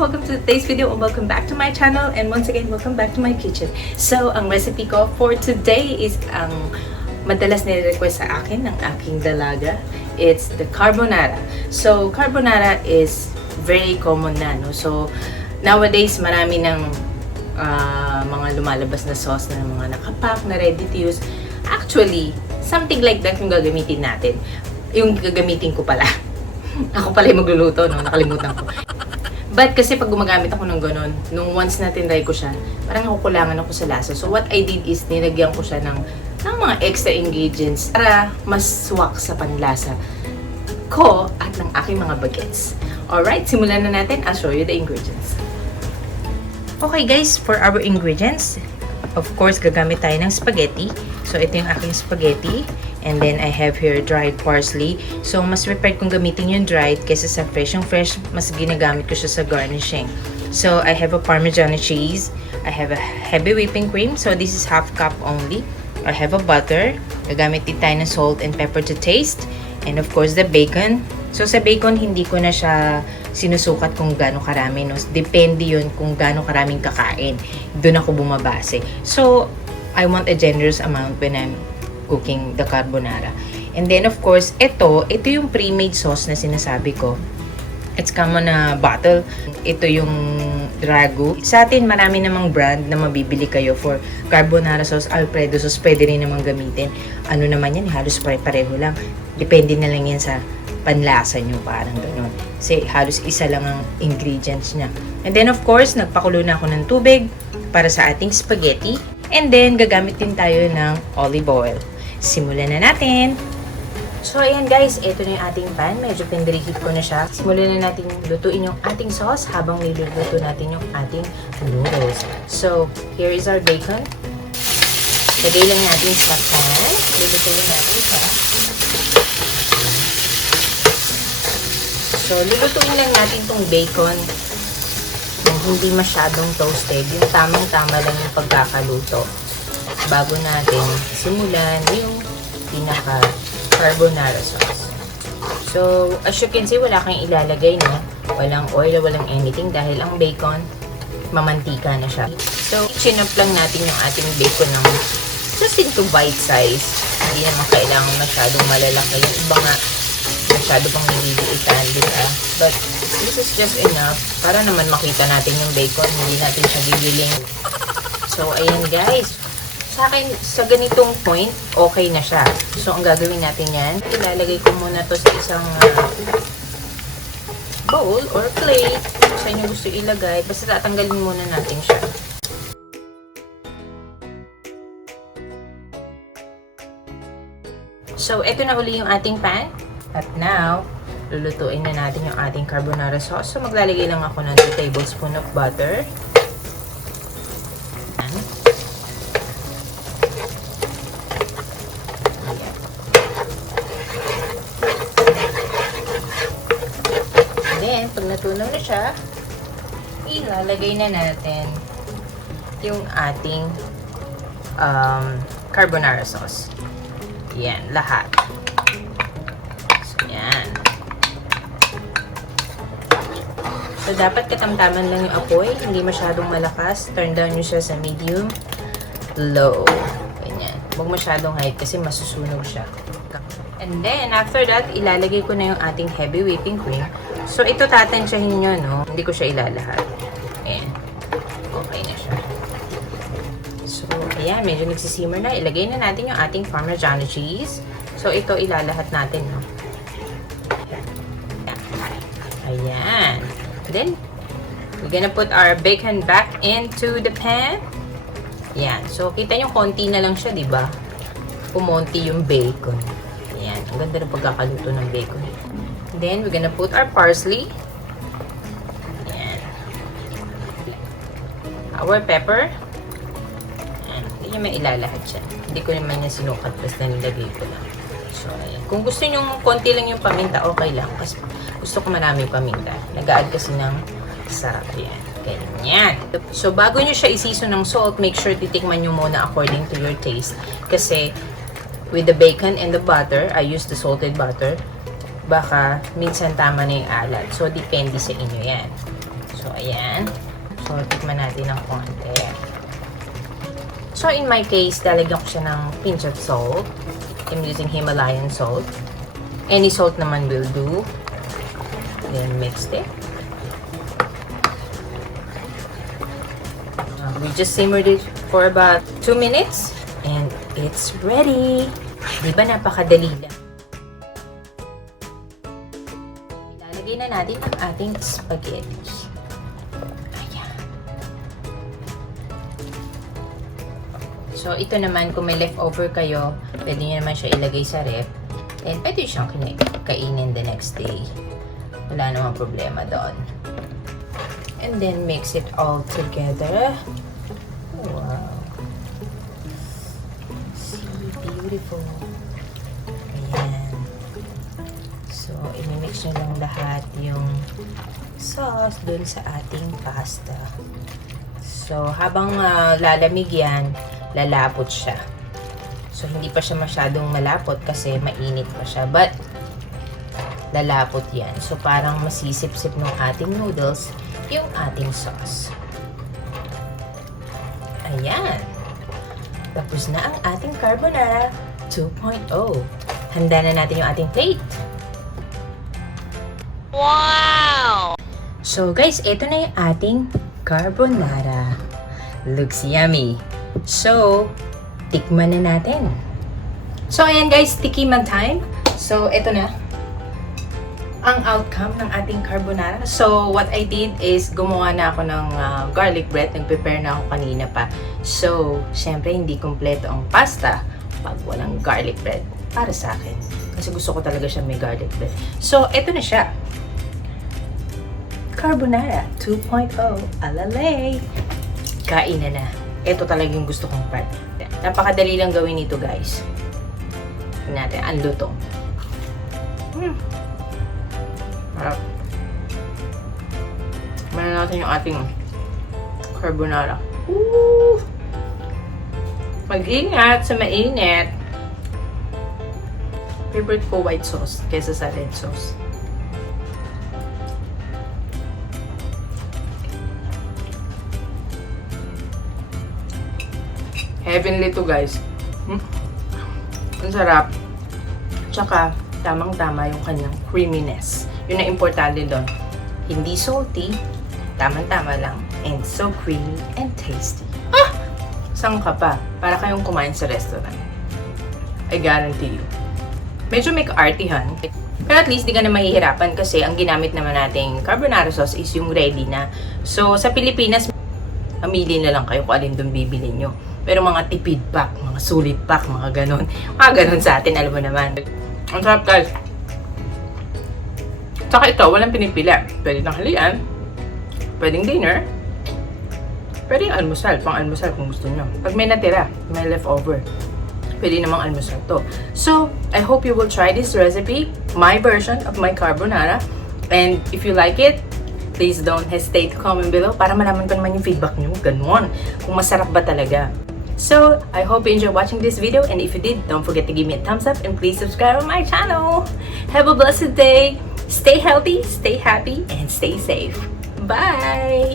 Welcome to today's video and welcome back to my channel, and once again, welcome back to my kitchen. So, ang recipe ko for today is ang madalas nire-request sa akin ng aking dalaga. It's the carbonara. So, carbonara is very common na, no? So, nowadays, marami ng mga lumalabas na sauce na mga nakapack, na ready to use. Actually, something like that yung gagamitin natin. Yung gagamitin ko pala. Ako pala yung magluluto, no? Nakalimutan ko. But kasi pag gumagamit ako ng ganun, nung once na tinry ko siya, parang nakukulangan ako sa lasa. So what I did is nilagyan ko siya ng mga extra ingredients para mas swak sa panlasa ko at ng aking mga bagets. Alright, simulan na natin. I'll show you the ingredients. Okay guys, for our ingredients, of course, gagamit tayo ng spaghetti. So ito yung aking spaghetti. And then, I have here dried parsley. So, mas prepared kong gamitin yung dried kaysa sa fresh. Yung fresh, mas ginagamit ko siya sa garnishing. So, I have a Parmesan cheese. I have a heavy whipping cream. So, this is half cup only. I have a butter. Gagamit din tayo ng salt and pepper to taste. And of course, the bacon. So, sa bacon, hindi ko na siya sinusukat kung gaano karami. No? Depende yun kung gaano karaming kakain. Doon ako bumabase. So, I want a generous amount when I'm cooking the carbonara. And then, of course, ito yung pre-made sauce na sinasabi ko. It's common na bottle. Ito yung ragu. Sa atin, marami namang brand na mabibili kayo for carbonara sauce, alfredo sauce. Pwede rin namang gamitin. Ano naman yan, halos pare-pareho lang. Depende na lang yan sa panlasa nyo, parang ganun. Kasi halos isa lang ang ingredients niya. And then, of course, nagpakulo na ako ng tubig para sa ating spaghetti. And then, gagamit din tayo ng olive oil. Simulan na natin. So, ayan guys, ito na yung ating pan. Medyo pindirihit ko na siya. Simulan na natin lutuin yung ating sauce habang niluluto natin yung ating noodles. So, here is our bacon. Lagay lang natin sa pan. Lulutuin natin siya. So, lulutuin lang natin tong bacon ng hindi masyadong toasted. Yung tamang-tama lang yung pagkakaluto bago natin simulan yung pinaka-carbonara sauce. So, as you can see, wala kang ilalagay, no? Walang oil, walang anything dahil ang bacon, mamantika na siya. So, chinop lang natin yung ating bacon ng just into bite size. Hindi naman kailangan masyadong malalaki. Yung iba nga, masyado pang nililiitan, diba? But, this is just enough para naman makita natin yung bacon. Hindi natin siya gigiling. So, ayan guys. Sa akin, sa ganitong point, okay na siya. So, ang gagawin natin yan, ilalagay ko muna to sa isang bowl or plate. Kung saan nyo gusto ilagay. Basta tatanggalin muna natin siya. So, ito na uli yung ating pan. At now, lulutuin na natin yung ating carbonara sauce. So, maglalagay lang ako ng 2 tablespoons of butter. Then, pag natunaw na siya, ilalagay na natin yung ating carbonara sauce. Yan, lahat. So, yan. So, dapat katamtaman lang yung apoy. Hindi masyadong malakas. Turn down nyo siya sa medium, low. Ganyan. Huwag masyadong high kasi masusunog siya. And then, after that, ilalagay ko na yung ating heavy whipping cream. So, ito tatansyahin nyo, no? Hindi ko siya ilalahat. Ayan. Okay na siya. So, ayan. Medyo nagsisimmer na. Ilagay na natin yung ating Parmesan cheese. So, ito ilalahat natin, no? Ayan. Then, we're gonna put our bacon back into the pan. Ayan. So, kita nyo, konti na lang siya, diba? Pumonti yung bacon. Ayan. Ang ganda ng pagkakaluto ng bacon. Then, we're gonna put our parsley. Ayan. Our pepper. Ayan. Hindi nyo may ilalahat siya. Hindi ko naman yung sinukat. Basta nilagay ko lang. So, ayan. Kung gusto nyo konti lang yung paminta, okay lang. Kasi gusto ko maraming paminta. Nag-add kasi ng sarap yan. Ganyan. So, bago nyo siya i-season ng salt, make sure titikman nyo muna according to your taste. Kasi, with the bacon and the butter, I use the salted butter. Baka minsan tama na yung alat. So, depende sa inyo yan. So, ayan. So, tikman natin ng konti. So, in my case, lalagyan ko siya ng pinch of salt. I'm using Himalayan salt. Any salt naman will do. Then, mix it. We just simmered it for about 2 minutes. And it's ready. Diba napakadali lang? Ilalagay na natin ang ating spaghetti. Ayan. So, ito naman, kung may leftover kayo, pwede nyo naman siya ilagay sa ref. And pwede siyang kainin the next day. Wala namang problema doon. And then, mix it all together. Wow. See, beautiful. Ayan. So, imimix nyo lang lahat yung sauce dun sa ating pasta. So, habang lalamig yan, lalapot siya. So, hindi pa siya masyadong malapot kasi mainit pa siya. But, lalapot yan. So, parang masisip-sip ng ating noodles yung ating sauce. Ayan. Tapos na ang ating Carbonara 2.0. Handa na natin yung ating plate. Wow! So guys, ito na yung ating Carbonara. Looks yummy. So, tikman na natin. So ayan guys, tikiman time. So, ito na ang outcome ng ating carbonara. So, what I did is gumawa na ako ng garlic bread. Nag-prepare na ako kanina pa. So, syempre, hindi kompleto ang pasta pag walang garlic bread para sa akin. Kasi gusto ko talaga siya may garlic bread. So, eto na siya. Carbonara 2.0. Alalay! Kain na. Ito talaga yung gusto kong part. Napakadali lang gawin ito, guys. Tingnan natin, ang lutong. Harap. Meron natin yung ating carbonara. Woo! Mag-ingat sa mainit. Favorite ko white sauce kaysa sa red sauce. Heavenly to, guys. Ang sarap. Tsaka, tamang-tama yung kanyang creaminess. Yun ang importante doon. Hindi salty, tamang-tama lang, and so creamy and tasty. Ah! Saan ka pa? Para kayong kumain sa restaurant. I guarantee you. Medyo may ka-artihan. Pero at least di ka na mahihirapan kasi ang ginamit naman nating carbonara sauce is yung ready na. So, sa Pilipinas, mamili na lang kayo kung alin doon bibili nyo. Pero mga tipid pack, mga sulit pack, mga ganon. Mga ganon sa atin, alam mo naman. Ang sarap, guys. Saka ito, walang pinipila. Pwede tanghalian, pwedeng dinner, pwedeng almusal, pang almusal kung gusto nyo. Pag may natira, may leftover, pwede namang almusal to. So, I hope you will try this recipe, my version of my carbonara. And if you like it, please don't hesitate to comment below para malaman ko naman yung feedback nyo. Ganon. Kung masarap ba talaga. So, I hope you enjoyed watching this video. And if you did, don't forget to give me a thumbs up and please subscribe on my channel. Have a blessed day. Stay healthy, stay happy, and stay safe. Bye!